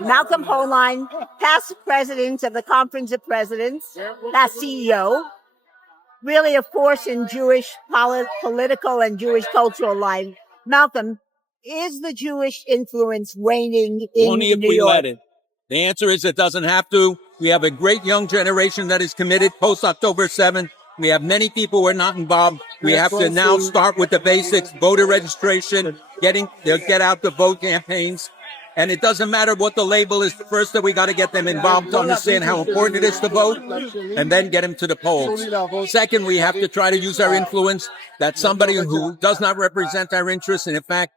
Malcolm Hoenlein, past president of the Conference of Presidents, past CEO, really a force in Jewish political and Jewish cultural life. Malcolm, is the Jewish influence waning in Only if New we York? let it. The answer is it doesn't have to. We have a great young generation that is committed post-October 7th. We have many people who are not involved. We have to now start with the basics, voter registration, get out the vote campaigns. And it doesn't matter what the label is. First, that we got to get them involved to understand how important it is to vote, and then get them to the polls. Second, we have to try to use our influence that somebody who does not represent our interests and in fact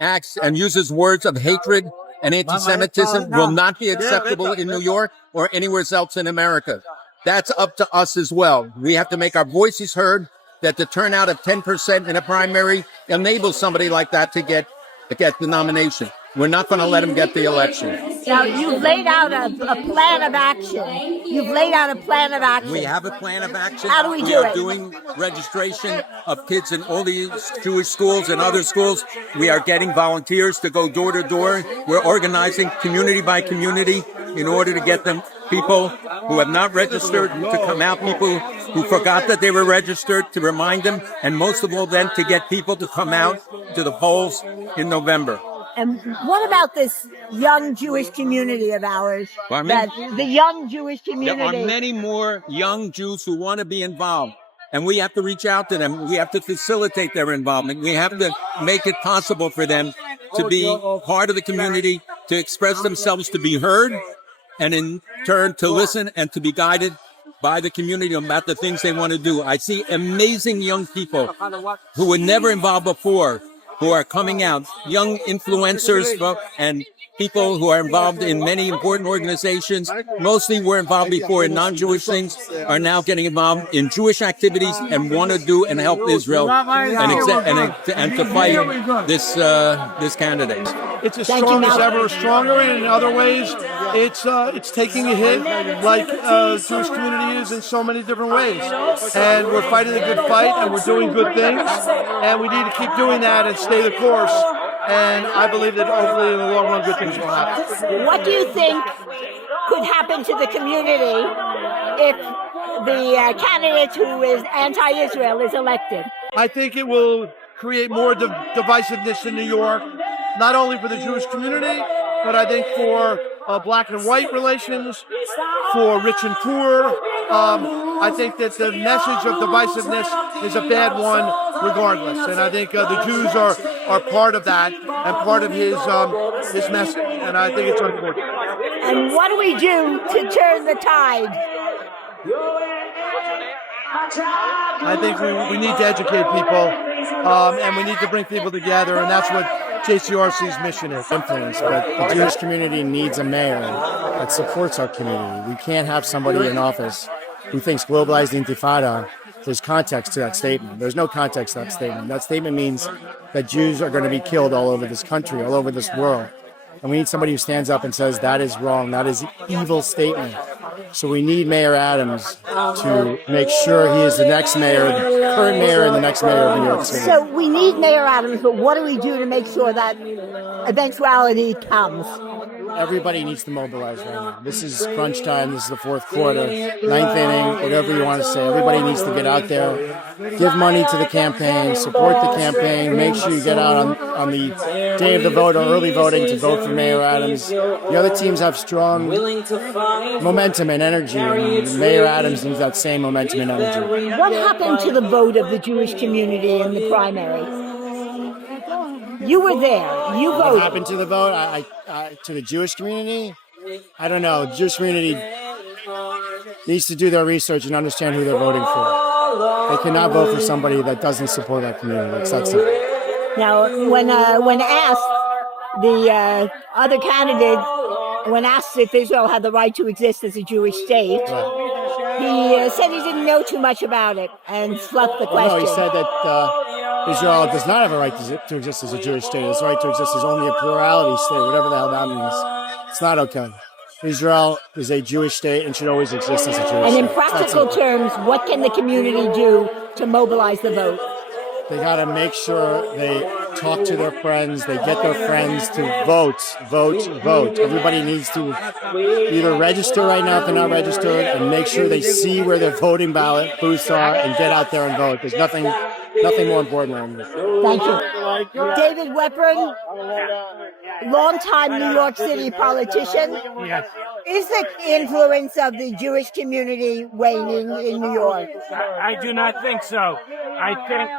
acts and uses words of hatred and anti-Semitism will not be acceptable in New York or anywhere else in America. That's up to us as well. We have to make our voices heard, that the turnout of 10% in a primary enables somebody like that to get the nomination. We're not going to let him get the election. Now, you've laid out a plan of action. You've laid out a plan of action. We have a plan of action. How do we do are it? Doing registration of kids in all these Jewish schools and other schools. We are getting volunteers to go door to door. We're organizing community by community in order to get them people who have not registered to come out, people who forgot that they were registered to remind them, and most of all then to get people to come out to the polls in November. And what about this young Jewish community of ours? The young Jewish community. There are many more young Jews who want to be involved, and we have to reach out to them. We have to facilitate their involvement. We have to make it possible for them to be part of the community, to express themselves, to be heard, and in turn to listen and to be guided by the community about the things they want to do. I see amazing young people who were never involved before, who are coming out, young influencers and people who are involved in many important organizations, mostly were involved before in non-Jewish things, are now getting involved in Jewish activities and want to do and help Israel and to fight this candidate. It's as strong as ever, stronger, and in other ways, it's taking a hit like Jewish community is in so many different ways. And we're fighting a good fight, and we're doing good things, and we need to keep doing that and stay the course. And I believe that hopefully in the long run, good things will happen. What do you think could happen to the community if the candidate who is anti-Israel is elected? I think it will create more divisiveness in New York, not only for the Jewish community, but I think for black and white relations, for rich and poor. I think that the message of divisiveness is a bad one regardless. And I think the Jews are part of that and part of his message. And I think it's unfortunate. And what do we do to turn the tide? I think we need to educate people, and we need to bring people together, and that's what JCRC's mission is. Influence, but the Jewish community needs a mayor that supports our community. We can't have somebody in office who thinks globalized intifada. There's context to that statement. There's no context to that statement. That statement means that Jews are going to be killed all over this country, all over this world. And we need somebody who stands up and says that is wrong, that is an evil statement. So we need Mayor Adams to make sure he is the next mayor, the current mayor and the next mayor of New York City. So we need Mayor Adams, but what do we do to make sure that eventuality comes? Everybody needs to mobilize right now. This is crunch time. This is the fourth quarter, ninth inning, whatever you want to say. Everybody needs to get out there, give money to the campaign, support the campaign, make sure you get out on the day of the vote or early voting to vote for Mayor Adams. The other teams have strong momentum and energy, and Mayor Adams needs that same momentum and energy. What happened to the vote of the Jewish community in the primary? You were there. You voted. What happened to the vote? To the Jewish community? I don't know. The Jewish community needs to do their research and understand who they're voting for. They cannot vote for somebody that doesn't support that community. It's that simple. Now, when asked, the other candidate, when asked if Israel had the right to exist as a Jewish state, he said he didn't know too much about it and fluffed the question. No, he said that Israel does not have a right to exist as a Jewish state. It has a right to exist as only a plurality state, whatever the hell that means. It's not okay. Israel is a Jewish state and should always exist as a Jewish state. And in practical terms, what can the community do to mobilize the vote? They got to make sure they talk to their friends, they get their friends to vote. Everybody needs to either register right now if they're not registered, and make sure they see where their voting ballot booths are and get out there and vote. There's nothing more important than this. Thank you. David Weprin, longtime New York City politician. Yes. Is the influence of the Jewish community waning in New York? I do not think so. I think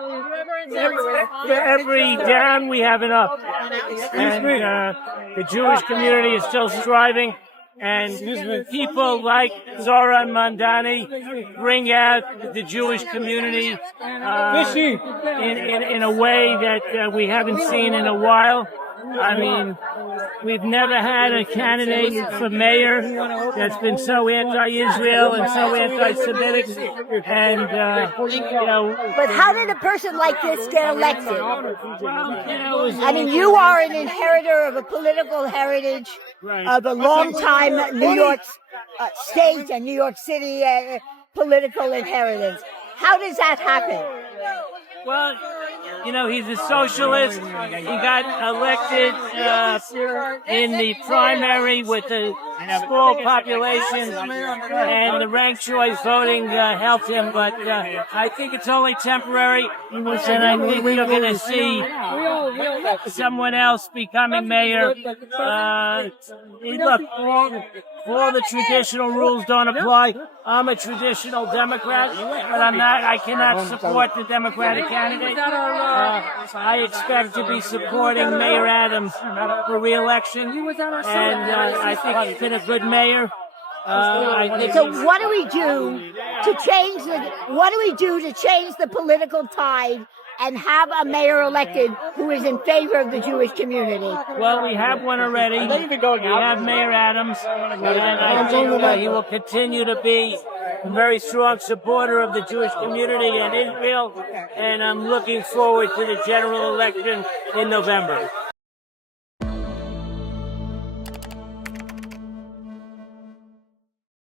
for every down we have an up. And the Jewish community is still striving. And people like Zora and Mandani bring out the Jewish community in a way that we haven't seen in a while. I mean, we've never had a candidate for mayor that's been so anti-Israel and so anti-Semitic. And, But how did a person like this get elected? I mean, you are an inheritor of a political heritage of a long-time New York State and New York City political inheritance. How does that happen? Well, he's a socialist. He got elected in the primary with a small population, and the ranked choice voting helped him. But I think it's only temporary, and I think you're going to see someone else becoming mayor. Look, all the traditional rules don't apply. I'm a traditional Democrat, but I cannot support the Democratic candidate. I expect to be supporting Mayor Adams for re-election, and I think he's been a good mayor. So what do we do to change the political tide and have a mayor elected who is in favor of the Jewish community? Well, we have one already. We have Mayor Adams, and I think he will continue to be a very strong supporter of the Jewish community and Israel, and I'm looking forward to the general election in November.